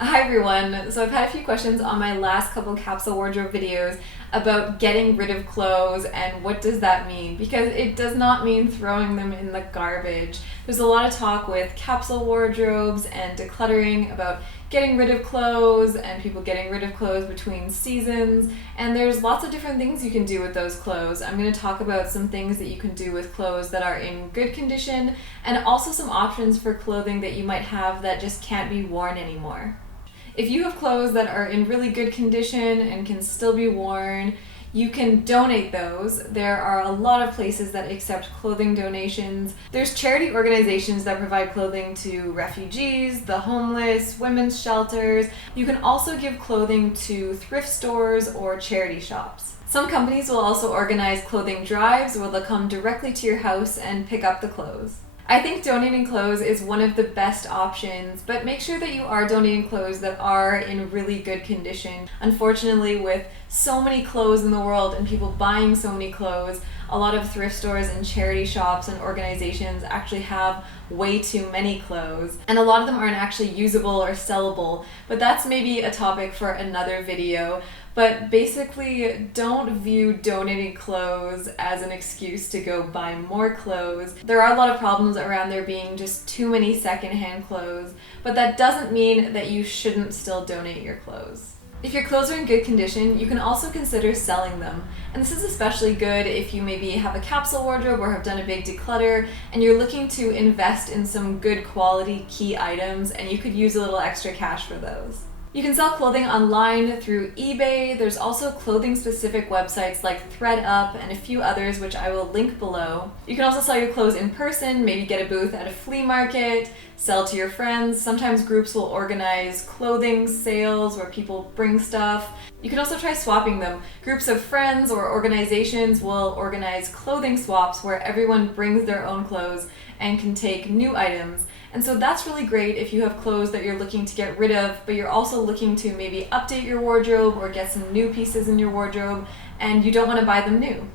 Hi everyone! So I've had a few questions on my last couple capsule wardrobe videos about getting rid of clothes and what does that mean, because it does not mean throwing them in the garbage. There's a lot of talk with capsule wardrobes and decluttering about getting rid of clothes and people getting rid of clothes between seasons, and there's lots of different things you can do with those clothes. I'm going to talk about some things that you can do with clothes that are in good condition and also some options for clothing that you might have that just can't be worn anymore. If you have clothes that are in really good condition and can still be worn, you can donate those. There are a lot of places that accept clothing donations. There's charity organizations that provide clothing to refugees, the homeless, women's shelters. You can also give clothing to thrift stores or charity shops. Some companies will also organize clothing drives where they'll come directly to your house and pick up the clothes. I think donating clothes is one of the best options, but make sure that you are donating clothes that are in really good condition. Unfortunately, with so many clothes in the world and people buying so many clothes, a lot of thrift stores and charity shops and organizations actually have way too many clothes, and a lot of them aren't actually usable or sellable, but that's maybe a topic for another video. But basically, don't view donating clothes as an excuse to go buy more clothes. There are a lot of problems around there being just too many secondhand clothes, but that doesn't mean that you shouldn't still donate your clothes. If your clothes are in good condition, you can also consider selling them. And this is especially good if you maybe have a capsule wardrobe or have done a big declutter and you're looking to invest in some good quality key items and you could use a little extra cash for those. You can sell clothing online through eBay. There's also clothing-specific websites like ThreadUp and a few others which I will link below. You can also sell your clothes in person, maybe get a booth at a flea market, sell to your friends. Sometimes groups will organize clothing sales where people bring stuff. You can also try swapping them. Groups of friends or organizations will organize clothing swaps where everyone brings their own clothes and can take new items. And so that's really great if you have clothes that you're looking to get rid of, but you're also looking to maybe update your wardrobe or get some new pieces in your wardrobe and you don't want to buy them new.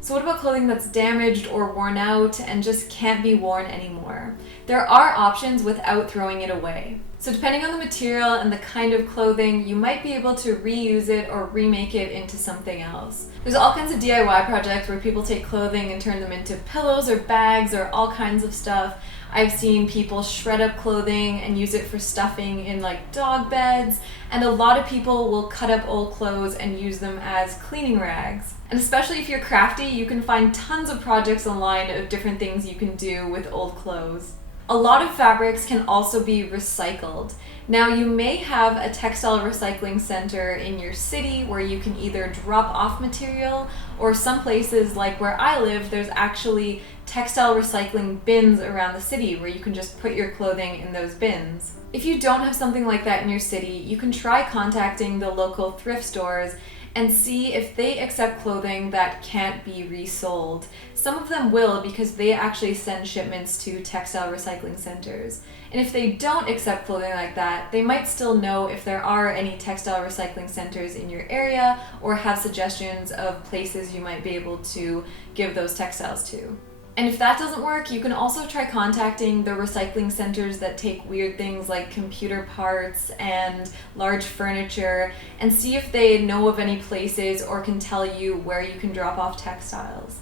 So what about clothing that's damaged or worn out and just can't be worn anymore? There are options without throwing it away. So depending on the material and the kind of clothing, you might be able to reuse it or remake it into something else. There's all kinds of DIY projects where people take clothing and turn them into pillows or bags or all kinds of stuff. I've seen people shred up clothing and use it for stuffing in like dog beds, and a lot of people will cut up old clothes and use them as cleaning rags. And especially if you're crafty, you can find tons of projects online of different things you can do with old clothes. A lot of fabrics can also be recycled. Now, you may have a textile recycling center in your city where you can either drop off material, or some places like where I live, there's actually textile recycling bins around the city where you can just put your clothing in those bins. If you don't have something like that in your city, you can try contacting the local thrift stores and see if they accept clothing that can't be resold. Some of them will, because they actually send shipments to textile recycling centers. And if they don't accept clothing like that, they might still know if there are any textile recycling centers in your area or have suggestions of places you might be able to give those textiles to. And if that doesn't work, you can also try contacting the recycling centers that take weird things like computer parts and large furniture and see if they know of any places or can tell you where you can drop off textiles.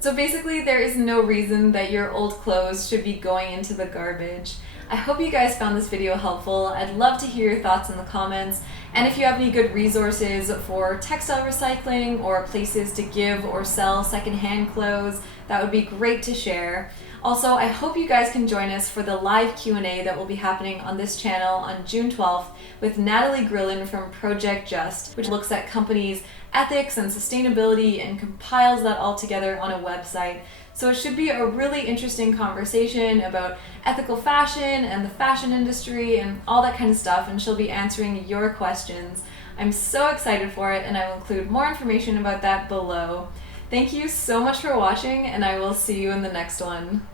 So basically, there is no reason that your old clothes should be going into the garbage. I hope you guys found this video helpful. I'd love to hear your thoughts in the comments. And if you have any good resources for textile recycling or places to give or sell secondhand clothes, that would be great to share. Also, I hope you guys can join us for the live Q&A that will be happening on this channel on June 12th with Natalie Grillen from Project Just, which looks at companies' ethics and sustainability and compiles that all together on a website. So it should be a really interesting conversation about ethical fashion and the fashion industry and all that kind of stuff, and she'll be answering your questions. I'm so excited for it, and I will include more information about that below. Thank you so much for watching, and I will see you in the next one.